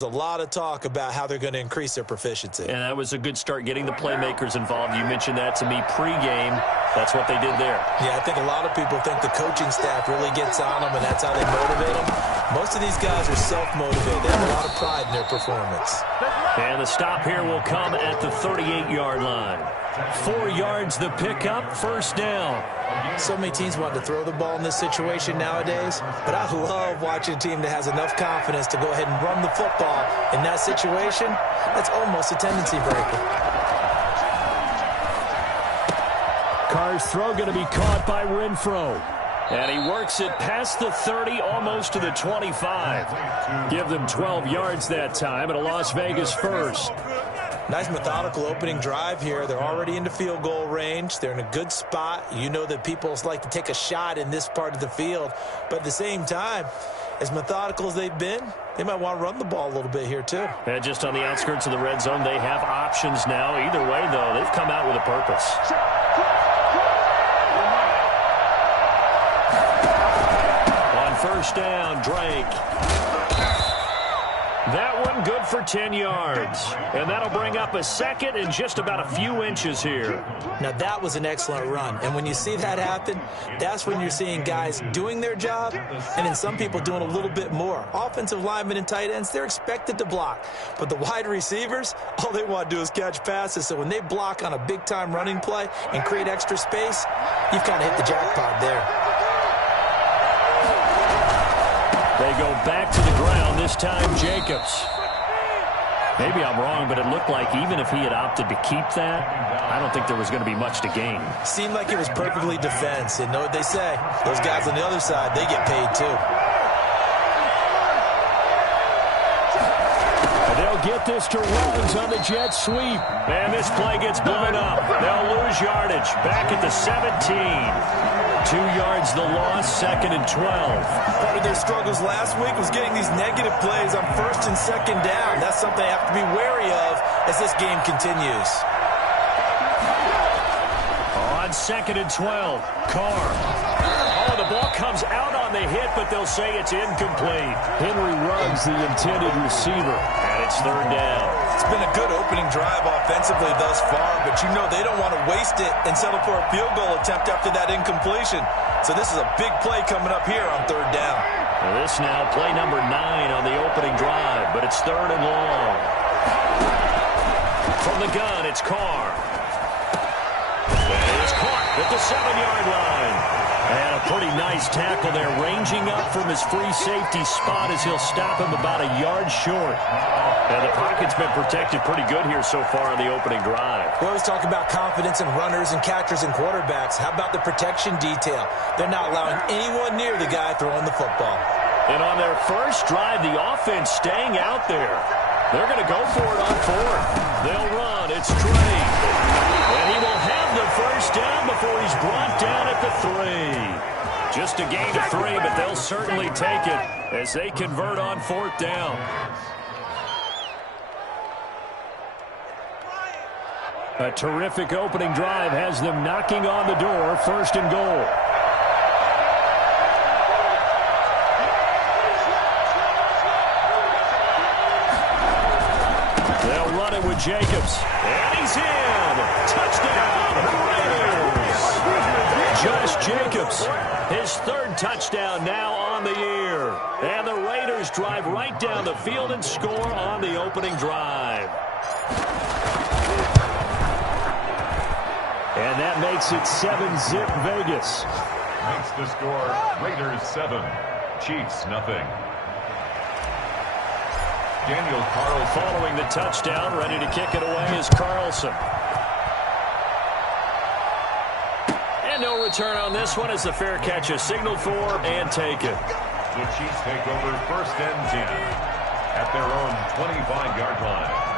There's a lot of talk about how they're going to increase their proficiency. And that was a good start getting the playmakers involved. You mentioned that to me pregame. That's what they did there. Yeah, I think a lot of people think the coaching staff really gets on them, and that's how they motivate them. Most of these guys are self-motivated. They have a lot of pride in their performance. And the stop here will come at the 38-yard line. 4 yards the pickup, first down. So many teams want to throw the ball in this situation nowadays, but I love watching a team that has enough confidence to go ahead and run the football in that situation. That's almost a tendency breaker. Carr's throw going to be caught by Renfro. And he works it past the 30, almost to the 25. Give them 12 yards that time, and a Las Vegas first. Nice methodical opening drive here. They're already into field goal range. They're in a good spot. You know that people like to take a shot in this part of the field. But at the same time, as methodical as they've been, they might want to run the ball a little bit here too. And just on the outskirts of the red zone, they have options now. Either way, though, they've come out with a purpose. On first down, Drake. That one good for 10 yards. And that'll bring up a second and just about a few inches here. Now, that was an excellent run. And when you see that happen, that's when you're seeing guys doing their job and then some people doing a little bit more. Offensive linemen and tight ends, they're expected to block. But the wide receivers, all they want to do is catch passes. So when they block on a big-time running play and create extra space, you've kind of hit the jackpot there. They go back to the ground, this time Jacobs. Maybe I'm wrong, but it looked like even if he had opted to keep that, I don't think there was going to be much to gain. Seemed like it was perfectly defense. And know what they say, those guys on the other side, they get paid too. They'll get this to Ruggs on the jet sweep. And this play gets blown up. They'll lose yardage. Back at the 17. 2 yards the loss, second and 12. Part of their struggles last week was getting these negative plays on first and second down. That's something they have to be wary of as this game continues. On second and 12, Carr. Oh, the ball comes out on the hit, but they'll say it's incomplete. Henry Ruggs, the intended receiver, and it's third down. It's been a good opening drive offensively thus far, but you know they don't want to waste it and settle for a field goal attempt after that incompletion. So this is a big play coming up here on third down. Well, this now play number 9 on the opening drive, but it's third and long. From the gun, it's Carr. And it's caught at the 7-yard line. And a pretty nice tackle there, ranging up from his free safety spot as he'll stop him about a yard short. And the pocket's been protected pretty good here so far on the opening drive. We always talk about confidence in runners and catchers and quarterbacks. How about the protection detail? They're not allowing anyone near the guy throwing the football. And on their first drive, the offense staying out there. They're going to go for it on fourth. They'll run. It's Drake. And he will have the first down before he's brought down at the 3. Just a gain of 3, but they'll certainly take it as they convert on fourth down. A terrific opening drive has them knocking on the door, first and goal. They'll run it with Jacobs. And he's in. Touchdown, Raiders. Josh Jacobs, his third touchdown now on the year. And the Raiders drive right down the field and score on the opening drive. And that makes it 7-zip Vegas. Makes the score Raiders 7, Chiefs nothing. Daniel Carlson following the touchdown, ready to kick it away is Carlson. And no return on this one as the fair catch is signaled for and taken. The Chiefs take over first and 10 at their own 25-yard line.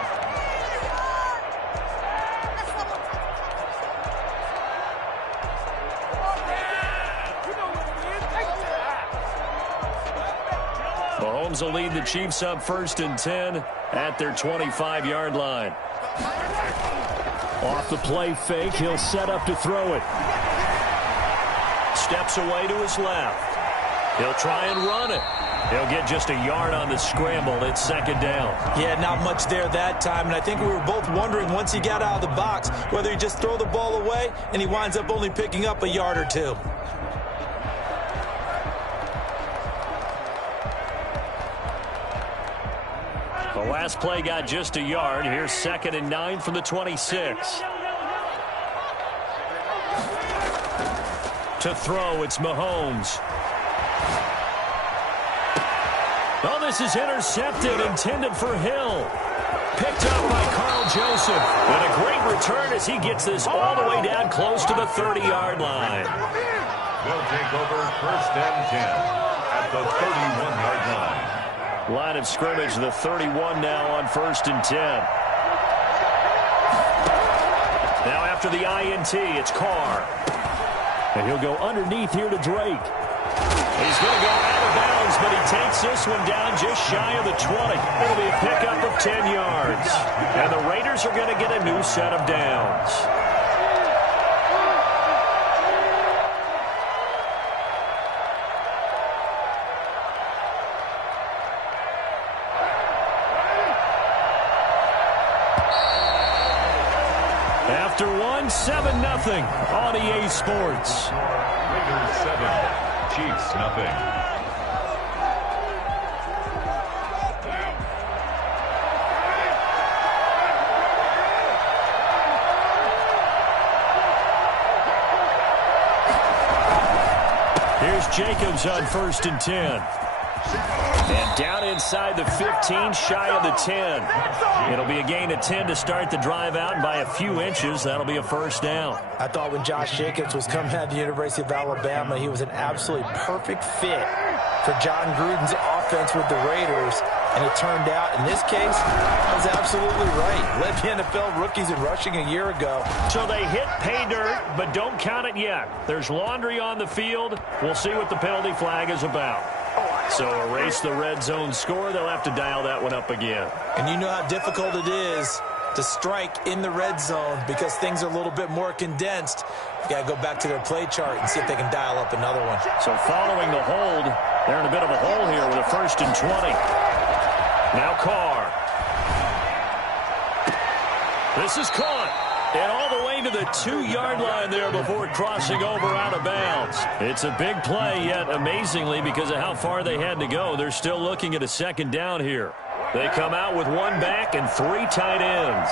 Mahomes will lead the Chiefs up first and 10 at their 25-yard line. Off the play fake, he'll set up to throw it. Steps away to his left. He'll try and run it. He'll get just a yard on the scramble. It's second down. Yeah, not much there that time, and I think we were both wondering once he got out of the box whether he just throw the ball away and he winds up only picking up a yard or two. The last play got just a yard. Here's 2nd and 9 from the 26. To throw, it's Mahomes. Oh, this is intercepted, intended for Hill. Picked up by Carl Joseph. And a great return as he gets this all the way down close to the 30-yard line. They'll take over 1st and 10 at the 31-yard line. Line of scrimmage, the 31 now on 1st and 10. Now after the INT, it's Carr. And he'll go underneath here to Drake. He's going to go out of bounds, but he takes this one down just shy of the 20. It'll be a pickup of 10 yards. And the Raiders are going to get a new set of downs. After one, 7-0 on EA Sports. Raiders 7, Chiefs nothing. Here's Jacobs on 1st and 10. And down inside the 15, shy of the 10. It'll be a gain of 10 to start the drive out, and by a few inches, that'll be a first down. I thought when Josh Jacobs was coming out of the University of Alabama, he was an absolutely perfect fit for John Gruden's offense with the Raiders. And it turned out, in this case, I was absolutely right. Led the NFL rookies in rushing a year ago. So they hit pay dirt, but don't count it yet. There's laundry on the field. We'll see what the penalty flag is about. So erase the red zone score. They'll have to dial that one up again. And you know how difficult it is to strike in the red zone because things are a little bit more condensed. You got to go back to their play chart and see if they can dial up another one. So following the hold, they're in a bit of a hole here with a 1st and 20. Now Carr. This is caught. And all the way to the 2-yard line there before crossing over out of bounds. It's a big play, yet amazingly, because of how far they had to go, they're still looking at a 2nd down here. They come out with 1 back and 3 tight ends.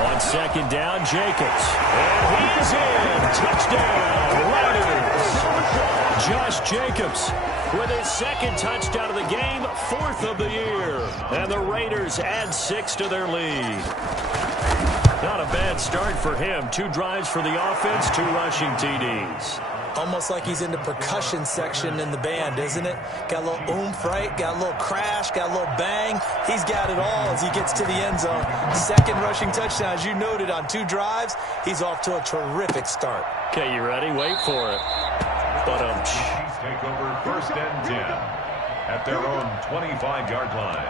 On 2nd down, Jacobs. And he's in. Touchdown, Raiders. Josh Jacobs with his 2nd touchdown of the game, 4th of the year. And the Raiders add 6 to their lead. Not a bad start for him. 2 drives for the offense, 2 rushing TDs. Almost like he's in the percussion section in the band, isn't it? Got a little oomph, right? Got a little crash, got a little bang. He's got it all as he gets to the end zone. 2nd rushing touchdown, as you noted, on 2 drives. He's off to a terrific start. Okay, you ready? Wait for it. Chiefs take over 1st and 10 at their own 25-yard line.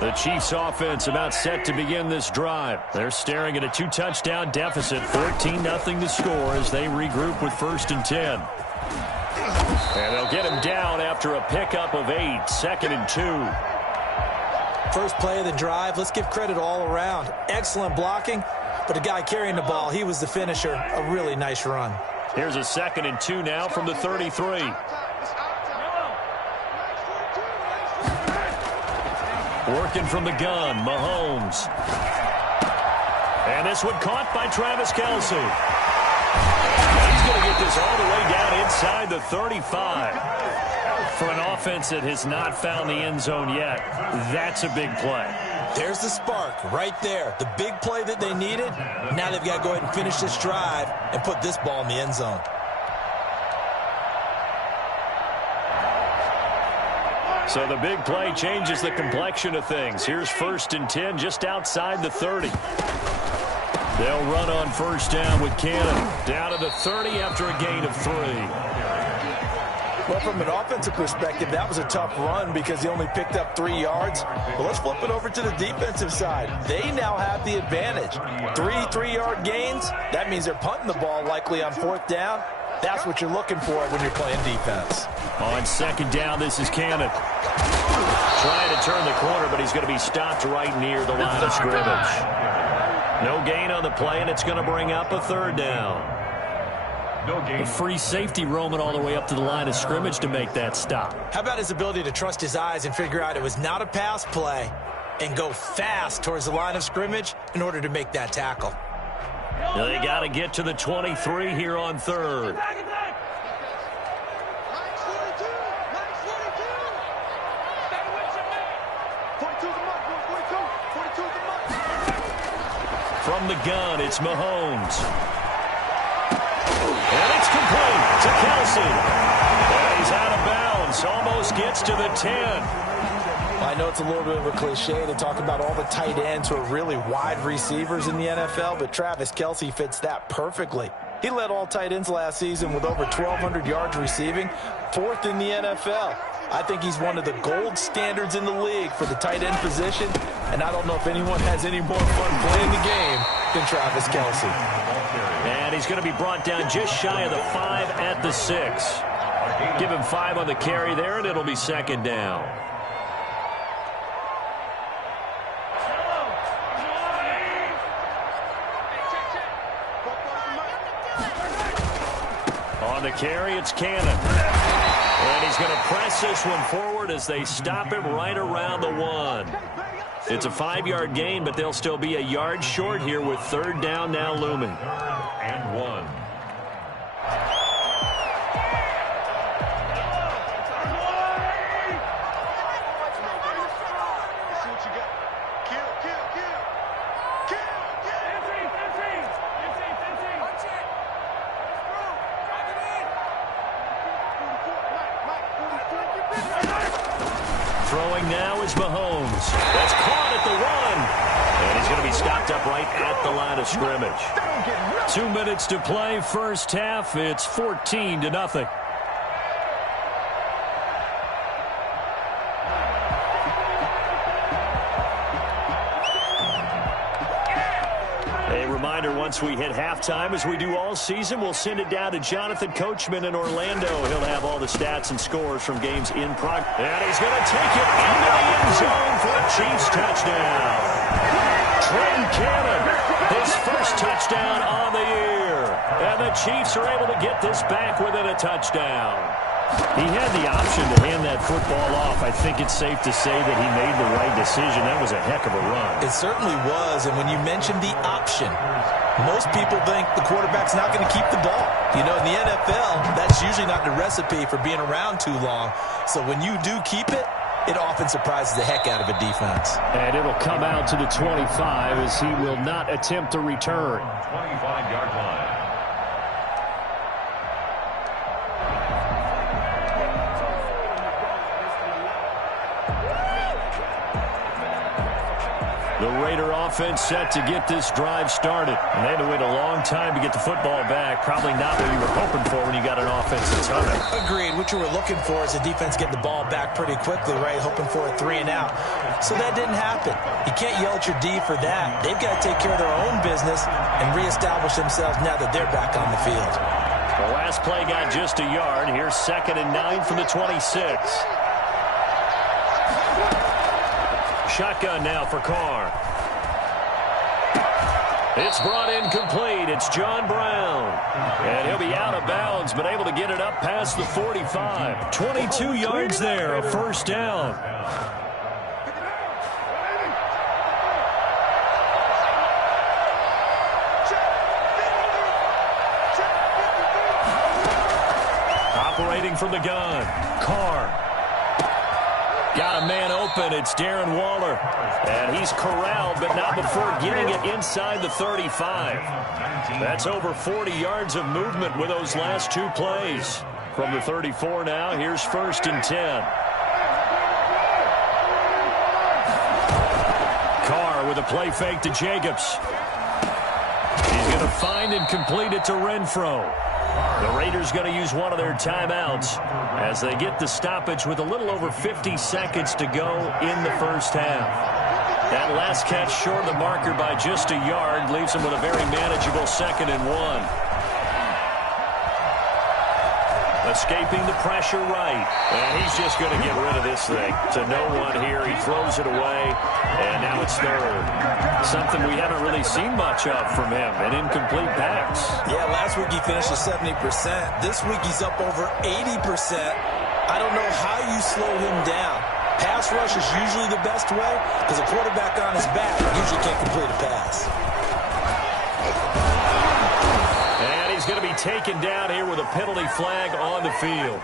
The Chiefs offense about set to begin this drive. They're staring at a 2-touchdown deficit, 14-0 to score as they regroup with 1st and 10. And they'll get him down after a pickup of 8, 2nd and 2. First play of the drive, let's give credit all around. Excellent blocking, but the guy carrying the ball, he was the finisher. A really nice run. Here's a 2nd and 2 now from the 33. Working from the gun, Mahomes. And this one caught by Travis Kelce. He's going to get this all the way down inside the 35. For an offense that has not found the end zone yet, that's a big play. There's the spark right there. The big play that they needed. Now they've got to go ahead and finish this drive and put this ball in the end zone. So the big play changes the complexion of things. Here's 1st and 10 just outside the 30. They'll run on 1st down with Cannon. Down to the 30 after a gain of 3. Well, from an offensive perspective, that was a tough run because he only picked up 3 yards. But let's flip it over to the defensive side. They now have the advantage. 3 3-yard gains. That means they're punting the ball likely on 4th down. That's what you're looking for when you're playing defense. On 2nd down, this is Cannon. Trying to turn the corner, but he's going to be stopped right near the line of scrimmage. No gain on the play, and it's going to bring up a 3rd down. A free safety roaming all the way up to the line of scrimmage to make that stop. How about his ability to trust his eyes and figure out it was not a pass play and go fast towards the line of scrimmage in order to make that tackle? They got to get to the 23 here on 3rd. From the gun, it's Mahomes. And it's complete to Kelce. And he's out of bounds. Almost gets to the 10. I know it's a little bit of a cliche to talk about all the tight ends who are really wide receivers in the NFL, but Travis Kelce fits that perfectly. He led all tight ends last season with over 1,200 yards receiving, 4th in the NFL. I think he's one of the gold standards in the league for the tight end position, and I don't know if anyone has any more fun playing the game than Travis Kelce. And he's going to be brought down just shy of the 5 at the 6. Give him 5 on the carry there, and it'll be 2nd down. On the carry, it's Cannon. And he's going to press this one forward as they stop him right around the 1. It's a 5-yard gain, but they'll still be a yard short here with 3rd down now looming. And 1. Throwing now is Mahomes. That's caught at the 1. And he's going to be stopped up right at the line of scrimmage. 2 minutes to play, first half. It's 14-0. A reminder, once we hit halftime, as we do all season, we'll send it down to Jonathan Coachman in Orlando. He'll have all the stats and scores from games in progress. And he's going to take it into the end zone for a Chiefs touchdown. Trent Cannon, his first touchdown on the year. And the Chiefs are able to get this back within a touchdown. He had the option to hand that football off. I think it's safe to say that he made the right decision. That was a heck of a run. It certainly was, and when you mentioned the option, most people think the quarterback's not going to keep the ball. You know, in the NFL, that's usually not the recipe for being around too long. So when you do keep it, it often surprises the heck out of a defense. And it'll come out to the 25 as he will not attempt to return. 25-yard line. The Raider offense set to get this drive started. And they had to wait a long time to get the football back. Probably not what you were hoping for when you got an offense that's hunting. Agreed. What you were looking for is the defense getting the ball back pretty quickly, right? Hoping for a 3 and out. So that didn't happen. You can't yell at your D for that. They've got to take care of their own business and reestablish themselves now that they're back on the field. The last play got just a yard. Here's 2nd and 9 from the 26. Shotgun now for Carr. It's brought in complete. It's John Brown. And he'll be out of bounds, but able to get it up past the 45. 22 yards there, a first down. Operating from the gun, Carr. Got a man open. It's Darren Waller. And he's corralled, but not before getting it inside the 35. That's over 40 yards of movement with those last 2 plays. From the 34 now, here's 1st and 10. Carr with a play fake to Jacobs. He's going to find and complete it to Renfro. The Raiders going to use one of their timeouts as they get the stoppage with a little over 50 seconds to go in the first half. That last catch short of the marker by just a yard leaves them with a very manageable 2nd and 1. Escaping the pressure right. And he's just going to get rid of this thing to no one here. He throws it away, and now it's 3rd. Something we haven't really seen much of from him, an incomplete pass. Yeah, last week he finished at 70%. This week he's up over 80%. I don't know how you slow him down. Pass rush is usually the best way because a quarterback on his back usually can't complete a pass. He's going to be taken down here with a penalty flag on the field.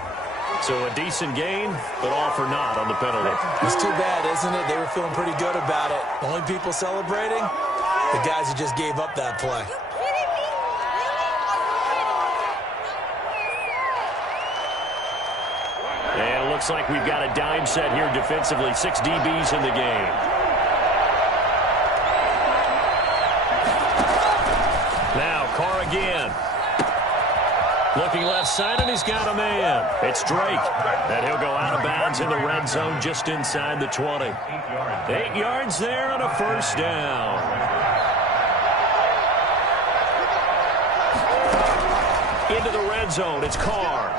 So a decent gain, but all for naught on the penalty. It's too bad, isn't it? They were feeling pretty good about it. Only people celebrating, the guys who just gave up that play. And it looks like we've got a dime set here defensively. 6 DBs in the game. Now Carr again. Looking left side, and he's got a man. It's Drake. And he'll go out of bounds in the red zone just inside the 20. 8 yards there on a first down. Into the red zone, it's Carr.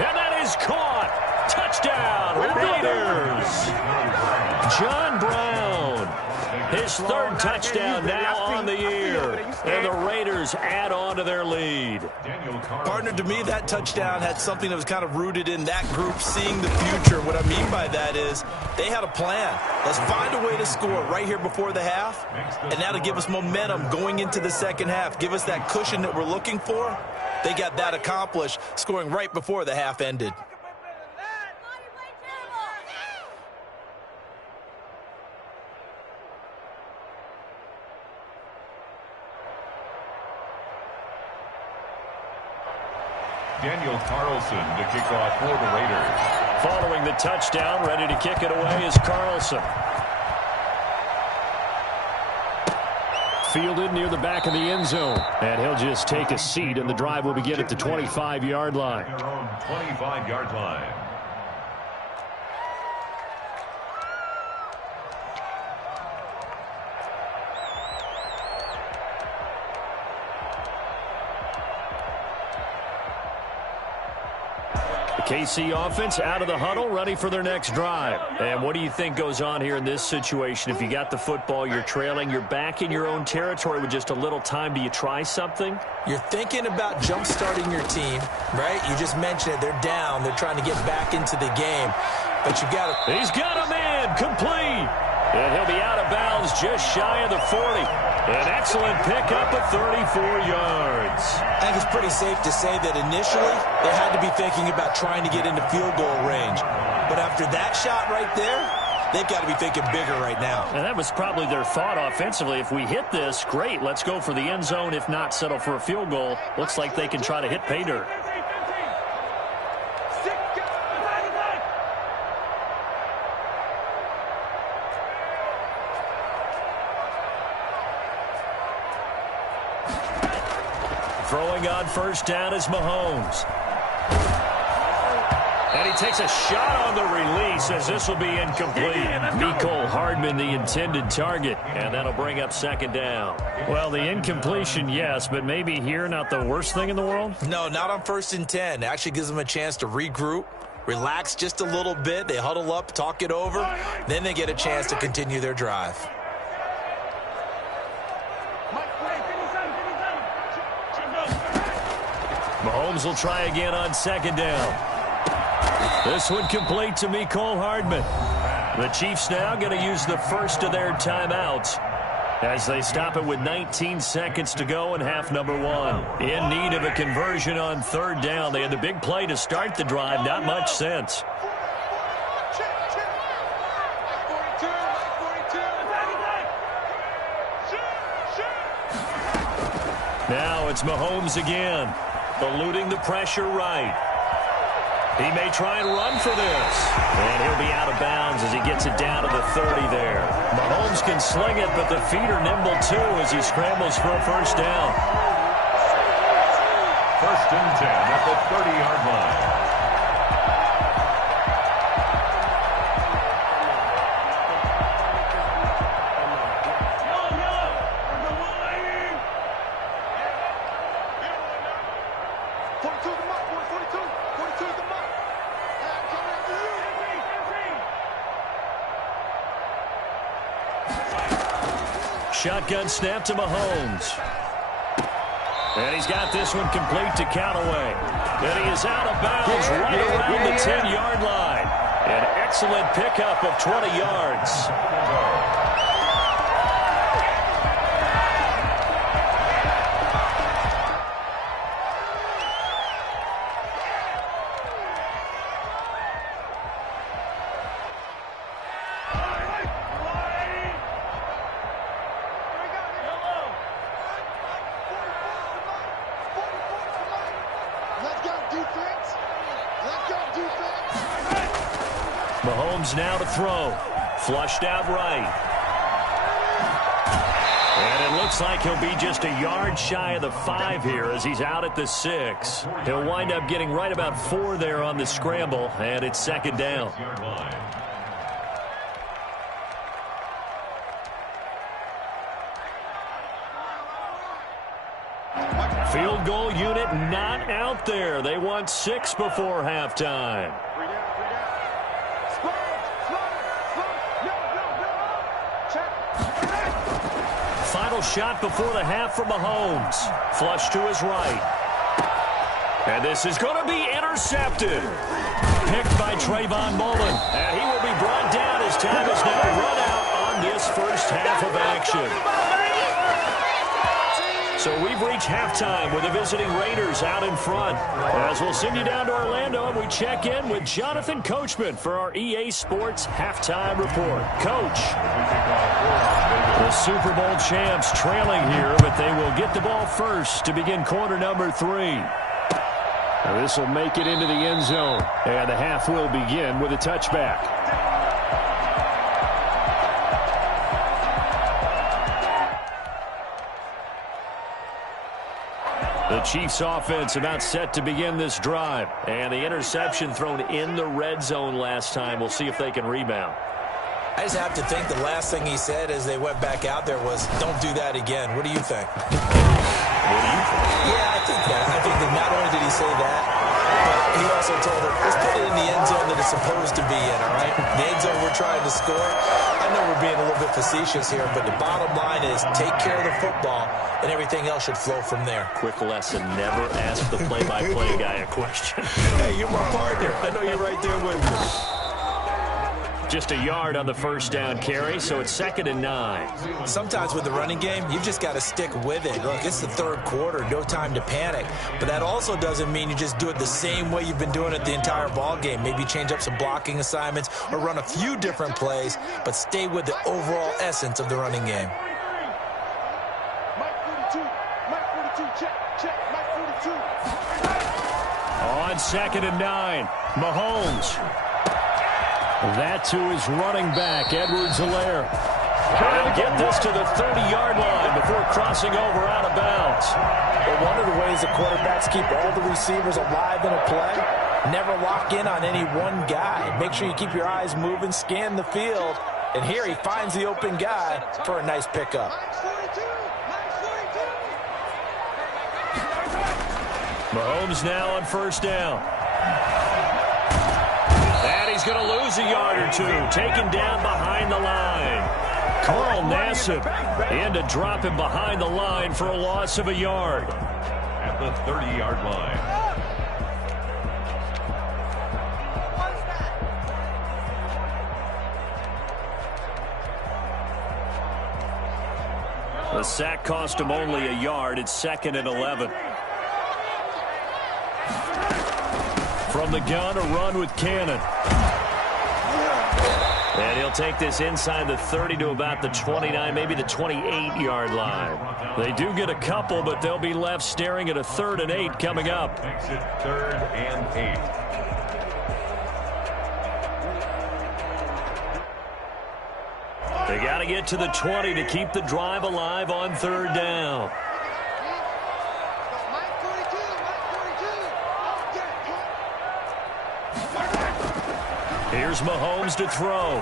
And that is caught. Touchdown, Raiders. John Brown. His 3rd touchdown now on the year. And the Raiders add on to their lead. Partner, to me, that touchdown had something that was kind of rooted in that group seeing the future. What I mean by that is they had a plan. Let's find a way to score right here before the half. And that'll give us momentum going into the second half. Give us that cushion that we're looking for. They got that accomplished, scoring right before the half ended. Daniel Carlson to kick off for the Raiders. Following the touchdown, ready to kick it away is Carlson. Fielded near the back of the end zone. And he'll just take a seat, and the drive will begin at the 25-yard line. Their own 25-yard line. KC offense out of the huddle, ready for their next drive. And what do you think goes on here in this situation? If you got the football, you're trailing, you're back in your own territory with just a little time. Do you try something? You're thinking about jump-starting your team, right? You just mentioned it. They're down. They're trying to get back into the game. But you got to... He's got a man, complete. And he'll be out of bounds just shy of the 40. An excellent pickup of 34 yards. I think it's pretty safe to say that initially they had to be thinking about trying to get into field goal range. But after that shot right there, they've got to be thinking bigger right now. And that was probably their thought offensively. If we hit this, great, let's go for the end zone. If not, settle for a field goal. Looks like they can try to hit pay dirt. Throwing on first down is Mahomes. And he takes a shot on the release as this will be incomplete. Mecole Hardman, the intended target, and that'll bring up second down. Well, the incompletion, yes, but maybe here not the worst thing in the world? No, not on 1st and 10. It actually gives them a chance to regroup, relax just a little bit. They huddle up, talk it over. Then they get a chance to continue their drive. Mahomes will try again on second down. This one complete to Mecole Hardman. The Chiefs now going to use the first of their timeouts as they stop it with 19 seconds to go in half number 1. In need of a conversion on third down. They had the big play to start the drive. Not much sense. Now it's Mahomes again. Eluding the pressure right. He may try and run for this. And he'll be out of bounds as he gets it down to the 30 there. Mahomes can sling it, but the feet are nimble too as he scrambles for a first down. First and 10 at the 30-yard line. Shotgun snap to Mahomes. And he's got this one complete to Callaway. And he is out of bounds right around the 10-yard line. An excellent pickup of 20 yards. Mahomes now to throw. Flushed out right. And it looks like he'll be just a yard shy of the 5 here as he's out at the 6. He'll wind up getting right about 4 there on the scramble, and it's second down. Field goal unit not out there. They want 6 before halftime. Final shot before the half from Mahomes. Flush to his right. And this is going to be intercepted. Picked by Trayvon Mullen. And he will be brought down as time is now run out on this first half of action. So we've reached halftime with the visiting Raiders out in front. As we'll send you down to Orlando and we check in with Jonathan Coachman for our EA Sports Halftime Report. Coach. The Super Bowl champs trailing here, but they will get the ball first to begin quarter number 3. This will make it into the end zone, and the half will begin with a touchback. The Chiefs offense about set to begin this drive, and the interception thrown in the red zone last time. We'll see if they can rebound. I just have to think the last thing he said as they went back out there was, don't do that again. What do you think? What do you think? Yeah, I think that. I think that not only did he say that, but he also told them, let's put it in the end zone that it's supposed to be in, all right? The end zone we're trying to score. I know we're being a little bit facetious here, but the bottom line is take care of the football, and everything else should flow from there. Quick lesson, never ask the play-by-play guy a question. Hey, you're my partner. I know you're right there with me. Just a yard on the first down carry, so it's 2nd and 9. Sometimes with the running game, you've just got to stick with it. Look, it's the third quarter, no time to panic. But that also doesn't mean you just do it the same way you've been doing it the entire ball game. Maybe change up some blocking assignments or run a few different plays, but stay with the overall essence of the running game. On 2nd and 9, Mahomes. That to his running back, Edwards-Helaire. He'll get this to the 30-yard line before crossing over out of bounds. But one of the ways the quarterbacks keep all the receivers alive in a play, never lock in on any one guy. Make sure you keep your eyes moving, scan the field, and here he finds the open guy for a nice pickup. Mahomes now on first down. He's going to lose a yard or 2, taken down behind the line. Carl Nassib in to drop him behind the line for a loss of a yard. At the 30-yard line. The sack cost him only a yard. It's 2nd and 11. From the gun, a run with Cannon. And he'll take this inside the 30 to about the 29, maybe the 28-yard line. They do get a couple, but they'll be left staring at a 3rd and 8 coming up. Makes it 3rd and 8. They got to get to the 20 to keep the drive alive on 3rd down. Here's Mahomes to throw.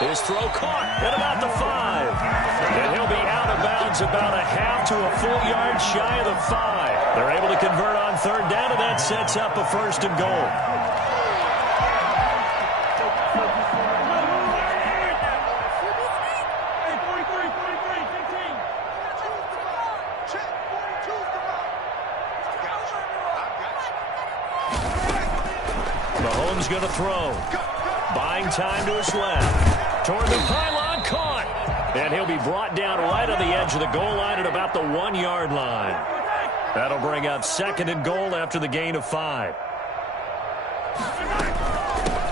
His throw caught at about the 5. And he'll be out of bounds about a half to a full yard shy of the 5. They're able to convert on third down, and that sets up a first and goal. Mahomes going to throw. Buying time to his left. Toward the pylon, caught. And he'll be brought down right on the edge of the goal line at about the 1 yard line. That'll bring up second and goal after the gain of 5.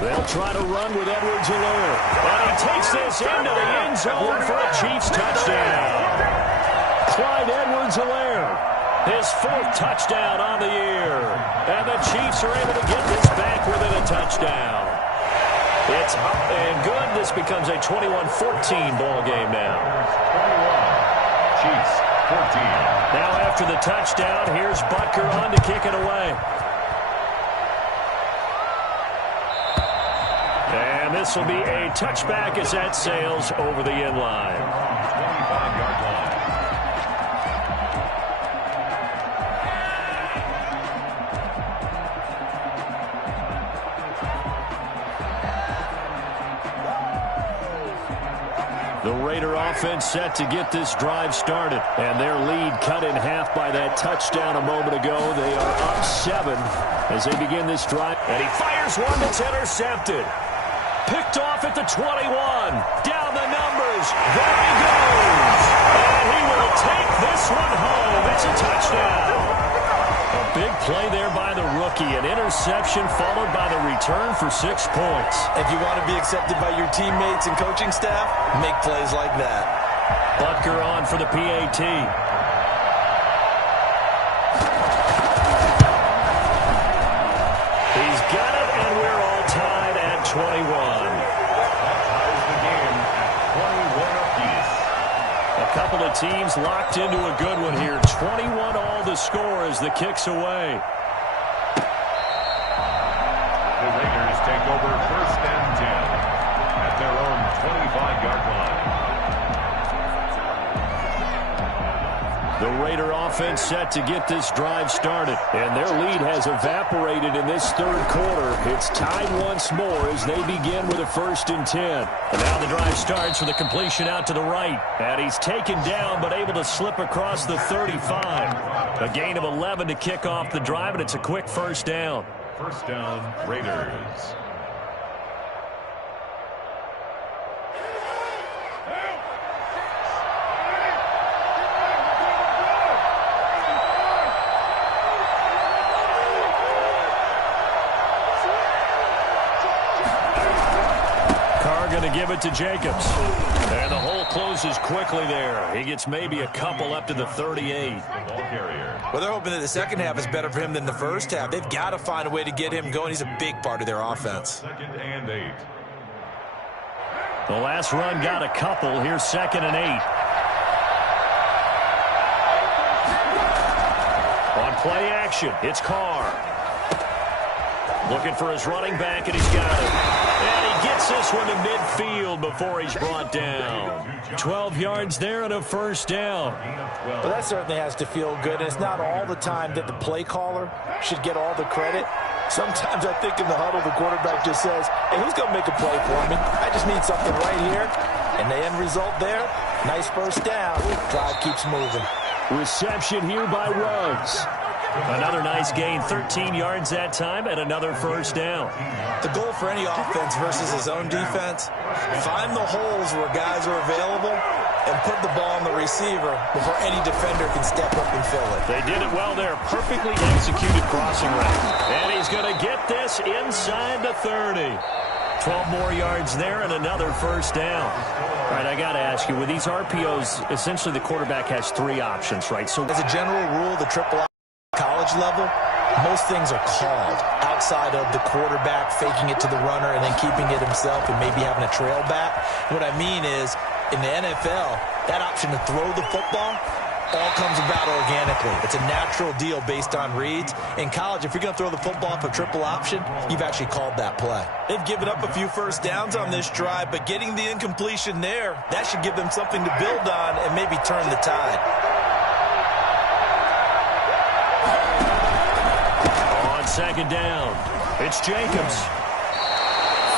They'll try to run with Edwards-Helaire. And he takes this into the end zone for a Chiefs touchdown. Clyde Edwards-Helaire, his 4th touchdown on the year. And the Chiefs are able to get this back within a touchdown. It's up and good. This becomes a 21-14 ball game now. 21, Chiefs, 14. Now after the touchdown, here's Butker on to kick it away. And this will be a touchback as that sails over the end line. 25-yard line. The Raider offense set to get this drive started. And their lead cut in half by that touchdown a moment ago. They are up 7 as they begin this drive. And he fires one that's intercepted. Picked off at the 21. Down the numbers. There he goes. And he will take this one home. It's a touchdown. A big play there by the rookie. An interception followed by the return for 6 points. If you want to be accepted by your teammates and coaching staff, make plays like that. Butker on for the PAT. He's got it, and we're all tied at 21. That ties the game at 21 apiece. A couple of teams locked into a good one here. 21 all the score as the kick's away. The Raiders take over first and 10 at their own 25-yard line. The Raider offense set to get this drive started, and their lead has evaporated in this third quarter. It's tied once more as they begin with a first and 10. And now the drive starts with a completion out to the right, and he's taken down but able to slip across the 35. A gain of 11 to kick off the drive, and it's a quick first down. First down, Raiders. Going to give it to Jacobs. And the hole closes quickly there. He gets maybe a couple up to the 38. Ball carrier. Well, they're hoping that the second half is better for him than the first half. They've got to find a way to get him going. He's a big part of their offense. Second and 8. The last run got a couple. Here's second and 8. On play action, it's Carr. Looking for his running back, and he's got it. And he gets this one to midfield before he's brought down. 12 yards there and a first down. Well, that certainly has to feel good, and it's not all the time that the play caller should get all the credit. Sometimes I think in the huddle, the quarterback just says, hey, who's going to make a play for me? I just need something right here. And the end result there, nice first down. Drive keeps moving. Reception here by Ruggs. Another nice gain, 13 yards that time, and another first down. The goal for any offense versus his own defense, find the holes where guys are available and put the ball on the receiver before any defender can step up and fill it. They did it well there. Perfectly executed crossing route. And he's going to get this inside the 30. 12 more yards there and another first down. All right, I got to ask you, with these RPOs, essentially the quarterback has 3 options, right? So as a general rule, the triple college level, most things are called outside of the quarterback faking it to the runner and then keeping it himself and maybe having a trail back. What I mean is, in the NFL, that option to throw the football, all comes about organically. It's a natural deal based on reads. In college, if you're going to throw the football off a triple option, you've actually called that play. They've given up a few first downs on this drive, but getting the incompletion there, that should give them something to build on and maybe turn the tide. On second down, it's Jacobs.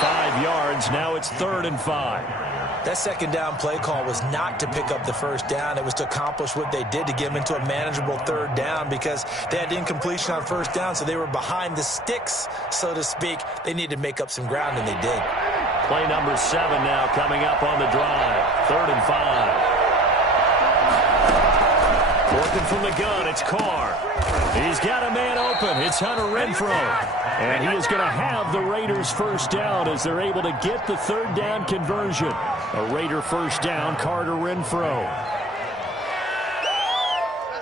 5 yards, now it's 3rd and 5. That second down play call was not to pick up the first down. It was to accomplish what they did to get them into a manageable 3rd down because they had incompletion on first down, so they were behind the sticks, so to speak. They needed to make up some ground, and they did. Play number 7 now coming up on the drive. 3rd and 5. Working from the gun, it's Carr. He's got a man open. It's Hunter Renfrow. And he is going to have the Raiders first down as they're able to get the 3rd down conversion. A Raider first down, Carter Renfrow.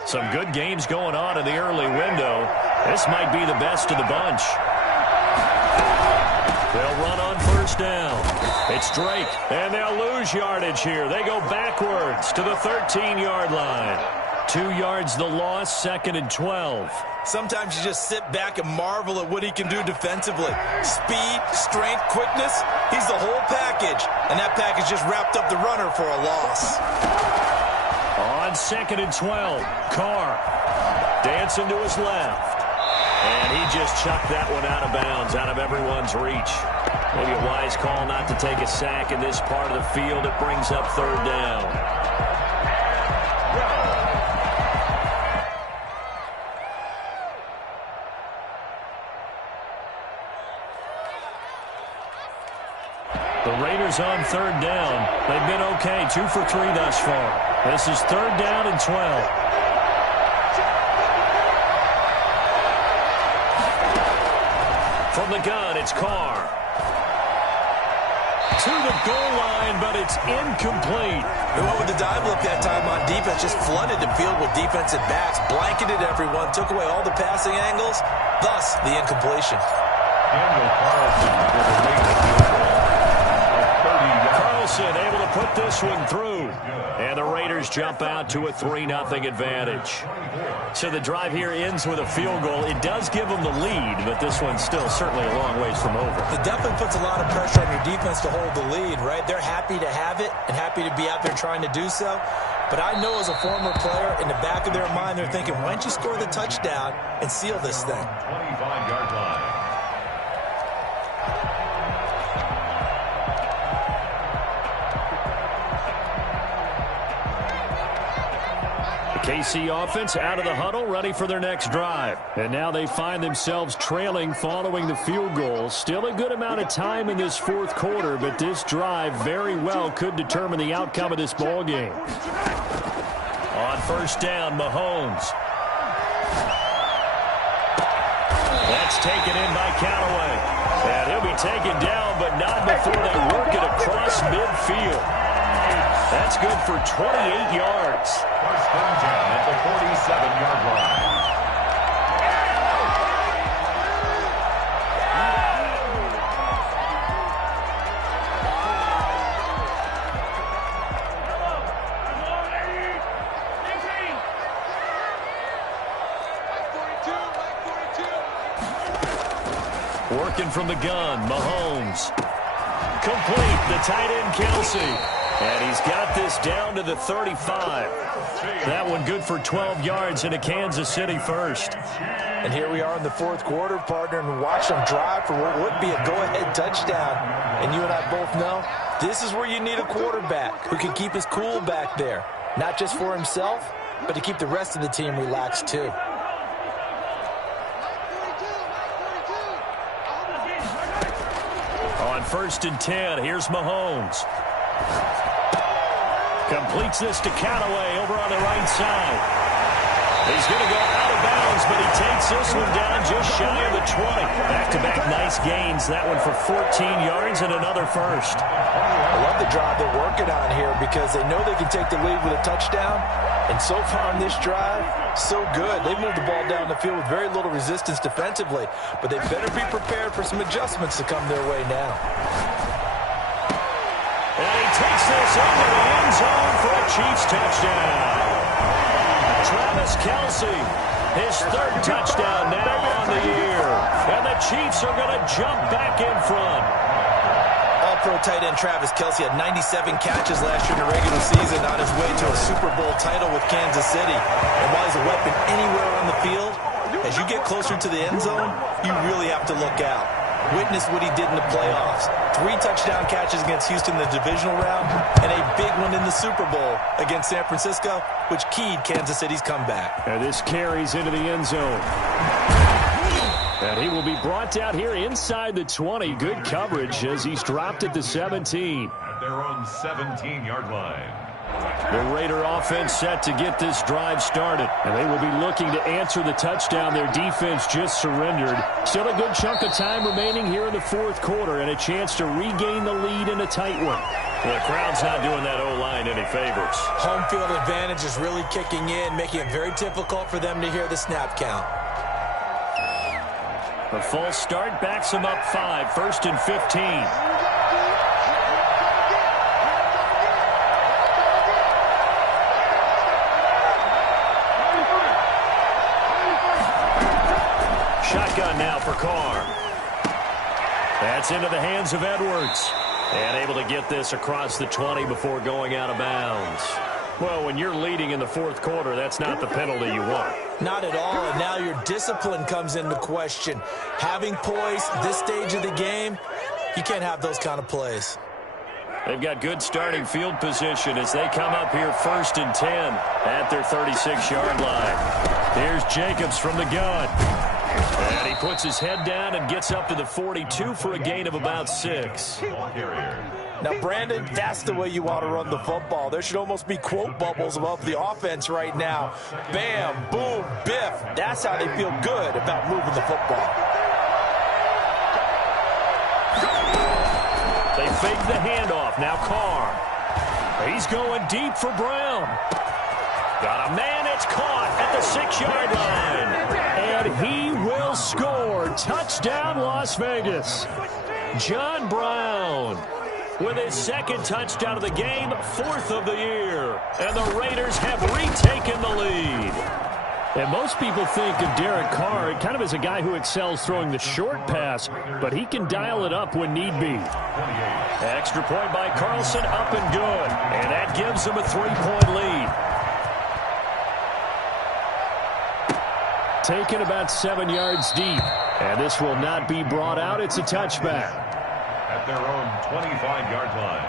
Some good games going on in the early window. This might be the best of the bunch. They'll run on first down. It's Drake, and they'll lose yardage here. They go backwards to the 13-yard line. 2 yards the loss, 2nd and 12. Sometimes you just sit back and marvel at what he can do defensively. Speed, strength, quickness, he's the whole package. And that package just wrapped up the runner for a loss. On 2nd and 12, Carr dancing to his left. And he just chucked that one out of bounds, out of everyone's reach. Maybe a wise call not to take a sack in this part of the field. It brings up 3rd down. The Raiders on 3rd down. They've been okay, 2 for 3 thus far. This is 3rd down and 12. From the gun, it's Carr. To the goal line, but it's incomplete. They went with the dime look that time on defense, just flooded the field with defensive backs, blanketed everyone, took away all the passing angles, thus the incompletion. Daniel Carlson for the Raiders. Carlson able to put this one through. And the Raiders jump out to a 3-0 advantage. So the drive here ends with a field goal. It does give them the lead, but this one's still certainly a long ways from over. It definitely puts a lot of pressure on your defense to hold the lead, right? They're happy to have it and happy to be out there trying to do so. But I know as a former player, in the back of their mind, they're thinking, why don't you score the touchdown and seal this thing? 25-yard line. KC offense out of the huddle, ready for their next drive. And now they find themselves trailing following the field goal. Still a good amount of time in this 4th quarter, but this drive very well could determine the outcome of this ball game. On first down, Mahomes. That's taken in by Callaway. And he'll be taken down, but not before they work it across midfield. That's good for 28 yards. First and 10 at the 47-yard line. Working from the gun, Mahomes. Complete, the tight end, Kelsey. And he's got this down to the 35. That one good for 12 yards in a Kansas City first. And here we are in the 4th quarter, partner, and watch them drive for what would be a go-ahead touchdown. And you and I both know this is where you need a quarterback who can keep his cool back there. Not just for himself, but to keep the rest of the team relaxed too. On 1st and 10, here's Mahomes. Completes this to Callaway over on the right side. He's going to go out of bounds, but he takes this one down just shy of the 20. Back-to-back nice gains. That one for 14 yards and another first. I love the drive they're working on here because they know they can take the lead with a touchdown. And so far on this drive, so good. They've moved the ball down the field with very little resistance defensively, but they better be prepared for some adjustments to come their way now. And he takes this into the end zone for a Chiefs touchdown. Travis Kelce. His third touchdown now on the year. And the Chiefs are going to jump back in front. All-pro tight end Travis Kelce had 97 catches last year in the regular season on his way to a Super Bowl title with Kansas City. And while he's a weapon anywhere on the field, as you get closer to the end zone, you really have to look out. Witness what he did in the playoffs. 3 touchdown catches against Houston in the divisional round, and a big one in the Super Bowl against San Francisco, which keyed Kansas City's comeback. And this carries into the end zone. And he will be brought down here inside the 20. Good coverage as he's dropped at the 17. At their own 17-yard line. The Raider offense set to get this drive started. And they will be looking to answer the touchdown their defense just surrendered. Still a good chunk of time remaining here in the fourth quarter and a chance to regain the lead in a tight one. The crowd's not doing that O-line any favors. Home field advantage is really kicking in, making it very difficult for them to hear the snap count. The false start backs him up 5, 1st and 15. Shotgun now for Carr. That's into the hands of Edwards. And able to get this across the 20 before going out of bounds. Well, when you're leading in the fourth quarter, that's not the penalty you want. Not at all, and now your discipline comes into question. Having poise this stage of the game, you can't have those kind of plays. They've got good starting field position as they come up here 1st and 10 at their 36-yard line. Here's Jacobs from the gun. And he puts his head down and gets up to the 42 for a gain of about 6. Now, Brandon, that's the way you want to run the football. There should almost be quote bubbles above the offense right now. Bam, boom, biff. That's how they feel good about moving the football. They fake the handoff. Now Carr. He's going deep for Brown. Got a man. It's caught at the 6-yard line. And he will score. Touchdown, Las Vegas. John Brown with his 2nd touchdown of the game, 4th of the year. And the Raiders have retaken the lead. And most people think of Derek Carr kind of as a guy who excels throwing the short pass, but he can dial it up when need be. Extra point by Carlson, up and good. And that gives him a 3-point lead. Taken about 7 yards deep. And this will not be brought out. It's a touchback. At their own 25-yard line.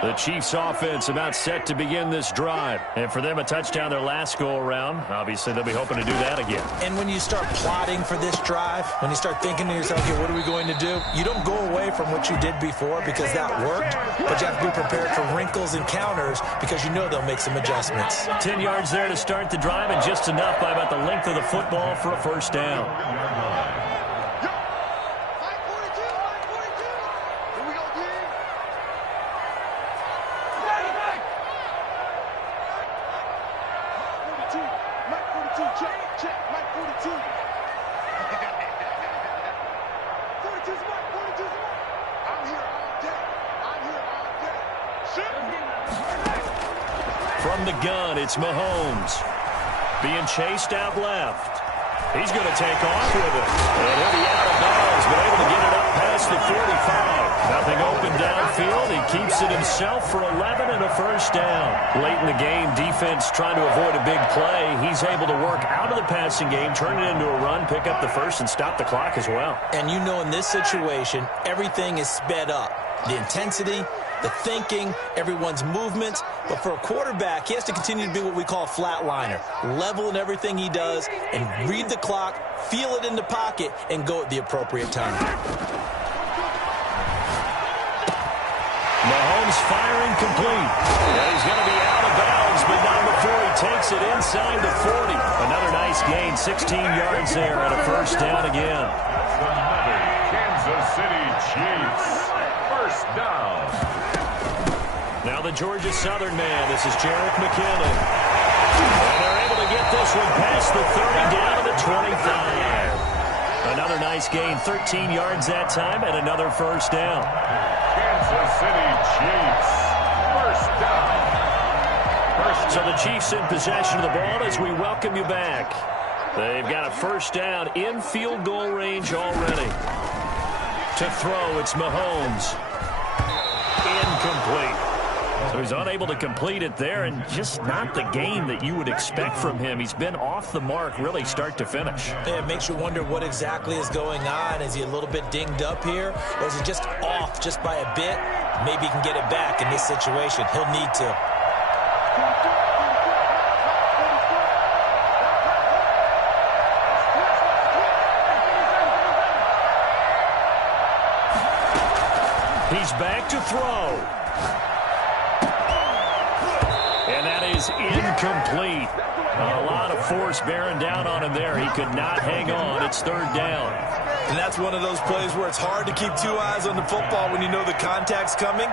The Chiefs offense about set to begin this drive. And for them, a touchdown their last go-around. Obviously, they'll be hoping to do that again. And when you start plotting for this drive, when you start thinking to yourself, okay, what are we going to do? You don't go away from what you did before because that worked, but you have to be prepared for wrinkles and counters because you know they'll make some adjustments. 10 yards there to start the drive and just enough by about the length of the football for a first down. From the gun, it's Mahomes. Being chased out left. He's going to take off with it. And he'll be out of bounds, but able to get it up past the 45. Nothing open downfield. He keeps it himself for 11 and a first down. Late in the game, defense trying to avoid a big play. He's able to work out of the passing game, turn it into a run, pick up the first, and stop the clock as well. And you know in this situation, everything is sped up. The intensity, the thinking, everyone's movements. But for a quarterback, he has to continue to be what we call a flatliner. Level in everything he does and read the clock, feel it in the pocket, and go at the appropriate time. Mahomes firing complete. And he's going to be out of bounds, but not before he takes it inside the 40. Another nice gain, 16 yards there and a first down again. Another Kansas City Chiefs. First down. Now the Georgia Southern man. This is Jerick McKinnon. And they're able to get this one past the 30 down to the 25. Another nice gain, 13 yards that time, and another first down. Kansas City Chiefs. Chiefs in possession of the ball as we welcome you back. They've got a first down in field goal range already. To throw, it's Mahomes. Incomplete. So he's unable to complete it there, and just not the game that you would expect from him. He's been off the mark really start to finish. Yeah, it makes you wonder what exactly is going on. Is he a little bit dinged up here, or is he just off just by a bit? Maybe he can get it back in this situation. He'll need to. He's back to throw. And that is incomplete. A lot of force bearing down on him there. He could not hang on. It's third down. And that's one of those plays where it's hard to keep two eyes on the football when you know the contact's coming,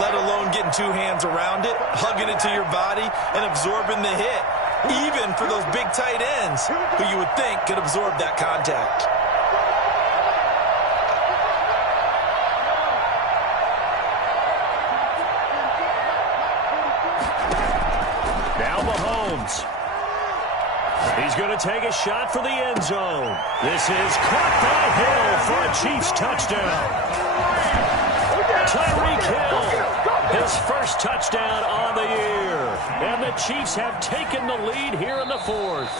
let alone getting two hands around it, hugging it to your body, and absorbing the hit, even for those big tight ends who you would think could absorb that contact. Now Mahomes. He's going to take a shot for the end zone. This is caught by Hill for a Chiefs touchdown. Tyreek Hill, his first touchdown on the year. And the Chiefs have taken the lead here in the fourth.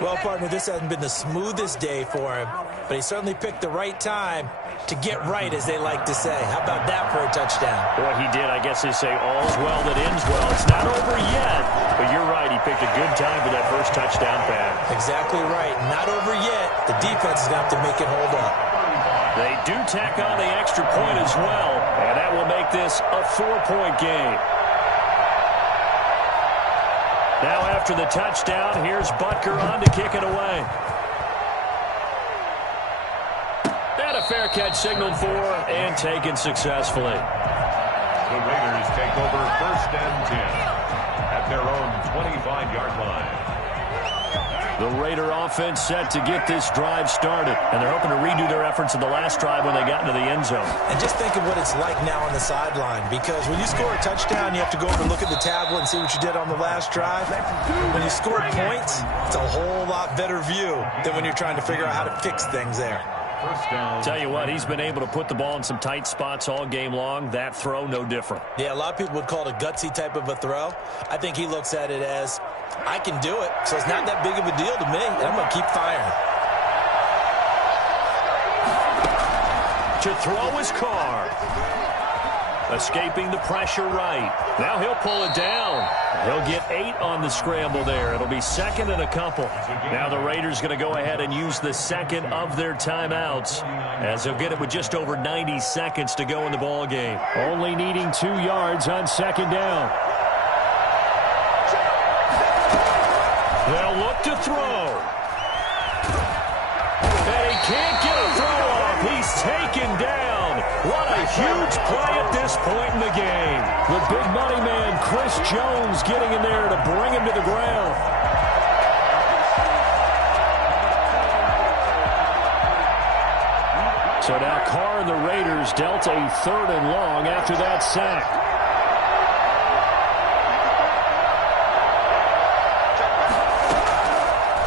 Well, partner, this hasn't been the smoothest day for him, but he certainly picked the right time to get right, as they like to say. How about that for a touchdown? Boy, he did. I guess they say all's well that ends well. It's not over yet, but you're right. He picked a good time for that first touchdown pass. Exactly right. Not over yet. The defense is going to have to make it hold up. They do tack on the extra point as well, and that will make this a 4-point game. Now after the touchdown, here's Butker on to kick it away. And a fair catch signaled for and taken successfully. The Raiders take over first and 10 at their own 25-yard line. The Raider offense set to get this drive started, and they're hoping to redo their efforts in the last drive when they got into the end zone. And just think of what it's like now on the sideline, because when you score a touchdown, you have to go over and look at the tablet and see what you did on the last drive. When you score points, it's a whole lot better view than when you're trying to figure out how to fix things there. Tell you what, he's been able to put the ball in some tight spots all game long. That throw, no different. Yeah, a lot of people would call it a gutsy type of a throw. I think he looks at it as, I can do it, so it's not that big of a deal to me, and I'm going to keep firing. To throw is Carr. Escaping the pressure right. Now he'll pull it down. He'll get 8 on the scramble there. It'll be second and a couple. Now the Raiders going to go ahead and use the second of their timeouts, as they'll get it with just over 90 seconds to go in the ball game. Only needing 2 yards on second down. They'll look to throw. And he can't get a throw off. He's taken down. What a huge play at this point in the game. The big money man, Chris Jones, getting in there to bring him to the ground. So now Carr and the Raiders dealt a 3rd and long after that sack.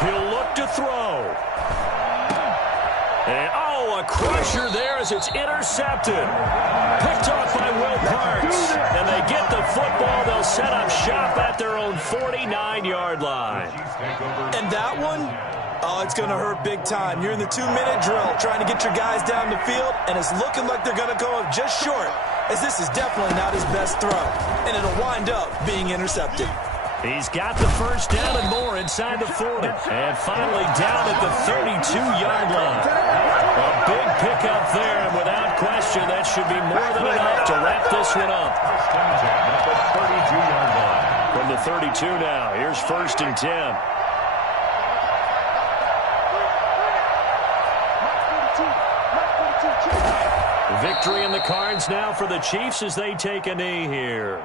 He'll look to throw. And, a crusher there as it's intercepted. Picked off by Will Parks. And they get the football. They'll set up shop at their own 49-yard line. And that one, it's going to hurt big time. You're in the 2-minute drill trying to get your guys down the field, and it's looking like they're going to go up just short, as this is definitely not his best throw. And it'll wind up being intercepted. He's got the first down and more inside the 40. And finally down at the 32-yard line. A big pickup there, and without question, that should be more than enough to wrap this one up. From the 32 now, here's first and 10. Victory in the cards now for the Chiefs as they take a knee here.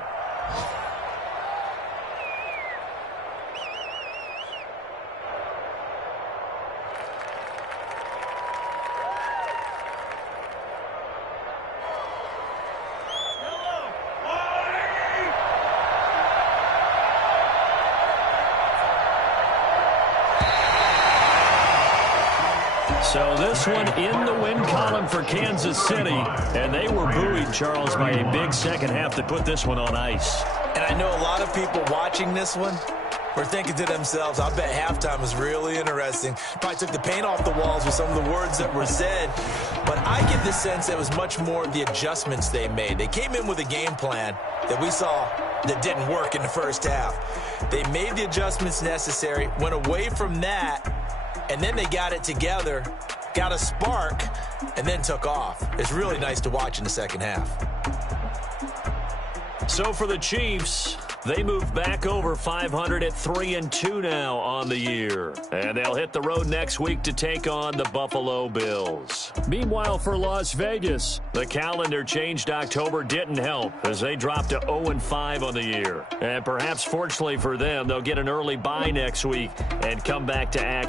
So this one in the win column for Kansas City, and they were buoyed, Charles, by a big second half that put this one on ice. And I know a lot of people watching this one were thinking to themselves, I bet halftime was really interesting. Probably took the paint off the walls with some of the words that were said. But I get the sense it was much more the adjustments they made. They came in with a game plan that we saw that didn't work in the first half. They made the adjustments necessary, went away from that, and then they got it together, got a spark, and then took off. It's really nice to watch in the second half. So for the Chiefs, they move back over 500 at 3-2 now on the year. And they'll hit the road next week to take on the Buffalo Bills. Meanwhile, for Las Vegas, the calendar changed October didn't help as they dropped to 0-5 on the year. And perhaps fortunately for them, they'll get an early bye next week and come back to action